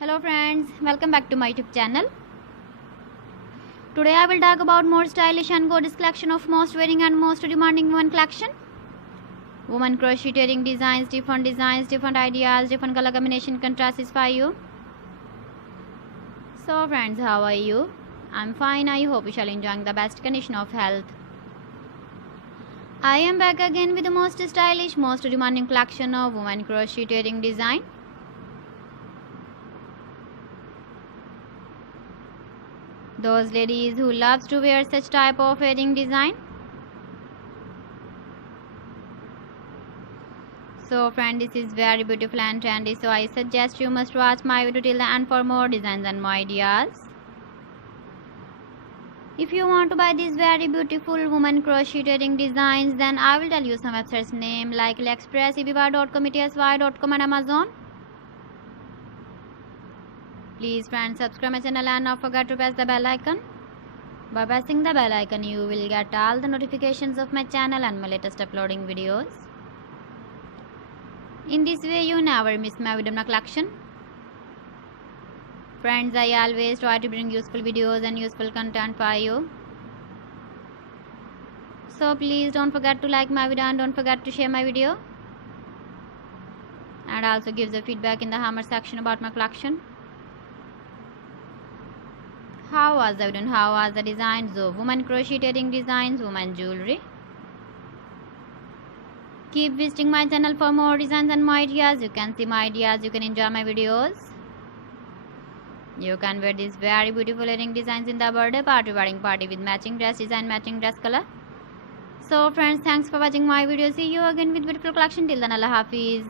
Hello friends, welcome back to my YouTube channel. Today I will talk about more stylish and gorgeous collection of most wearing and most demanding women collection. Women crocheting designs, different ideas, different color combination contrasts for you. So friends, how are you? I'm fine. I hope you shall enjoying the best condition of health. I am back again with the most stylish, most demanding collection of women crocheting design. Those ladies who loves to wear such type of wedding design. So friend, this is very beautiful and trendy, so I suggest you must watch my video till the end for more designs and more ideas. If you want to buy these very beautiful woman crocheting designs, then I will tell you some websites name like AliExpress, eBay.com, ETSY.com and Amazon. Please friends, subscribe my channel and not forget to press the bell icon. By pressing the bell icon, you will get all the notifications of my channel and my latest uploading videos. In this way, you never miss my video collection. Friends, I always try to bring useful videos and useful content for you. So please don't forget to like my video and don't forget to share my video. And also give the feedback in the comment section about my collection. How was the video? How was the designs of women crocheting designs, women jewelry? Keep visiting my channel for more designs and more ideas. You can see my ideas, you can enjoy my videos. You can wear these very beautiful earring designs in the birthday party, wedding party with matching dress design, matching dress color. So friends, thanks for watching my video. See you again with beautiful collection. Till then, Allah Hafiz.